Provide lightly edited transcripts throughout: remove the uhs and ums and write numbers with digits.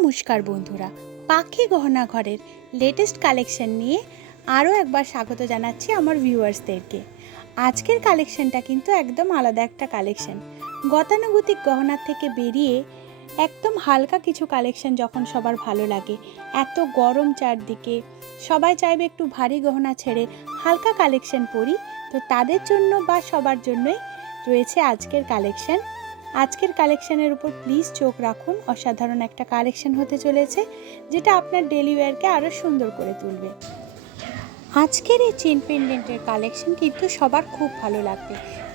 নমস্কার বন্ধুরা, পাখি গহনা ঘরের লেটেস্ট কালেকশন নিয়ে আরও একবার স্বাগত জানাচ্ছি আমার ভিউয়ার্সদেরকে। আজকের কালেকশনটা কিন্তু একদম আলাদা একটা কালেকশন। গতানুগতিক গহনার থেকে বেরিয়ে একদম হালকা কিছু কালেকশন যখন সবার ভালো লাগে, এত গরম চারদিকে সবাই চাইবে একটু ভারী গহনা ছেড়ে হালকা কালেকশন পরি, তো তাদের জন্য বা সবার জন্যই রয়েছে আজকের কালেকশন। আজকের কালেকশনের উপর প্লিজ চোখ রাখুন, অসাধারণ একটা কালেকশন হতে চলেছে যেটা আপনার ডেলি ওয়্যারকে আরও সুন্দর করে তুলবে। আজকের এই চেন পেন্ডেন্টের কালেকশন কিন্তু সবার খুব ভালো লাগবে।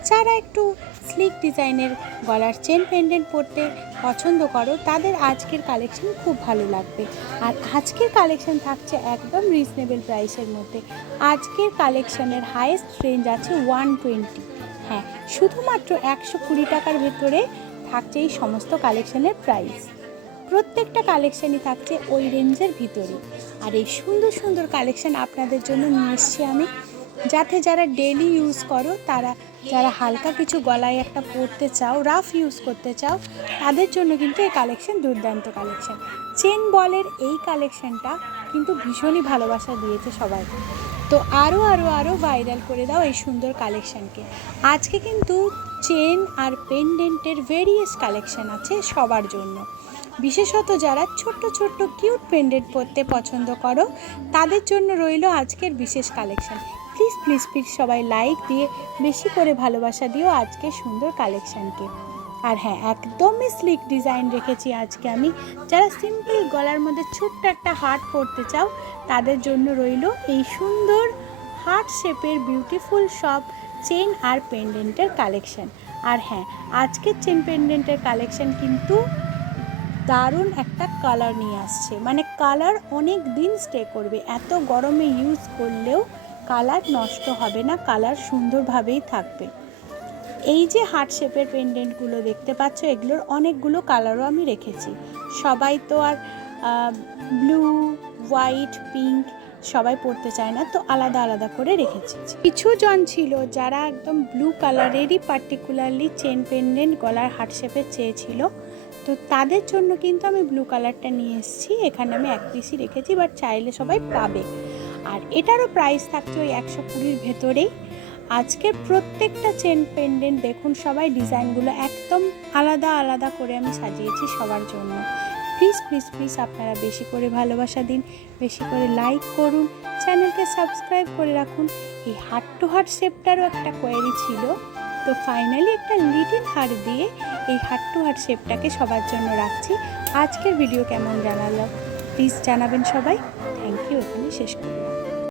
যারা একটু স্লিক ডিজাইনের গলার চেন পেন্ডেন্ট পরতে পছন্দ করো তাদের আজকের কালেকশন খুব ভালো লাগবে। আর আজকের কালেকশন থাকছে একদম রিজনেবল প্রাইসের মধ্যে। আজকের কালেকশনের হাইয়েস্ট রেঞ্জ আছে 120। হ্যাঁ, শুধুমাত্র 120 টাকার ভেতরে থাকছে এই সমস্ত কালেকশনের প্রাইস। প্রত্যেকটা কালেকশানই থাকছে ওই রেঞ্জের ভিতরে। আর এই সুন্দর সুন্দর কালেকশান আপনাদের জন্য নিয়ে এসেছি আমি, যাতে যারা ডেলি ইউজ করো, যারা হালকা কিছু গলায় একটা পরতে চাও, রাফ ইউজ করতে চাও, তাদের জন্য কিন্তু এই কালেকশান দুর্দান্ত কালেকশান। চেন বলের এই কালেকশানটা কিন্তু ভীষণই ভালোবাসা দিয়েছে সবাই, তো আরও ভাইরাল করে দাও এই সুন্দর কালেকশানকে। আজকে কিন্তু চেন আর পেন্ডেন্টের ভেরিয়াস কালেকশান আছে সবার জন্য। বিশেষত যারা ছোট্ট ছোট্ট কিউট পেন্ডেন্ট পরতে পছন্দ করো তাদের জন্য রইল আজকের বিশেষ কালেকশান। প্লিজ প্লিজ প্লিজ সবাই লাইক দিয়ে বেশি করে ভালোবাসা দিও আজকের সুন্দর কালেকশানকে। আর হ্যাঁ, একদমই স্লিক ডিজাইন রেখেছি আজকে আমি। যারা সিম্পল গলার মধ্যে ছোট্ট একটা হার্ট পরতে চাও তাদের জন্য রইল এই সুন্দর হার্ট শেপের বিউটিফুল সব চেন আর পেন্ডেন্টের কালেকশান। আর হ্যাঁ, আজকের চেন পেন্ডেন্টের কালেকশান কিন্তু দারুণ একটা কালার নিয়ে আসছে, মানে কালার অনেক দিন স্টে করবে। এত গরমে ইউজ করলেও কালার নষ্ট হবে না, কালার সুন্দরভাবেই থাকবে। এই যে হার্ট শেপের পেন্ডেন্টগুলো দেখতে পাচ্ছ, এগুলোর অনেকগুলো কালারও আমি রেখেছি। সবাই তো আর ব্লু, হোয়াইট, পিঙ্ক সবাই পরতে চায় না, তো আলাদা আলাদা করে রেখেছি। কিছু জন ছিল যারা একদম ব্লু কালারেরই পার্টিকুলারলি চেন পেন্ডেন্ট গলার হার্ট শেপের চেয়েছিল, তো তাদের জন্য কিন্তু আমি ব্লু কালারটা নিয়ে এসেছি। এখানে আমি এক পিসই রেখেছি, বাট চাইলে সবাই পাবে। আর এটারও প্রাইস থাকছে ওই 120-র ভেতরেই। আজকের প্রত্যেকটা চেন পেন্ডেন্ট দেখুন, সবাই ডিজাইনগুলো একদম আলাদা আলাদা করে আমি সাজিয়েছি সবার জন্য। প্লিজ প্লিজ প্লিজ আপনারা বেশি করে ভালোবাসা দিন, বেশি করে লাইক করুন, চ্যানেলকে সাবস্ক্রাইব করে রাখুন। এই হার্ট টু হার্ট শেপটারও একটা কোয়েরি ছিল, তো ফাইনালি একটা লিটল হার্ট দিয়ে এই হার্ট টু হার্ট শেপটাকে সবার জন্য রাখছি। আজকের ভিডিও কেমন জানালাম প্লিজ জানাবেন সবাই। থ্যাংক ইউ, এখানে শেষ করলাম।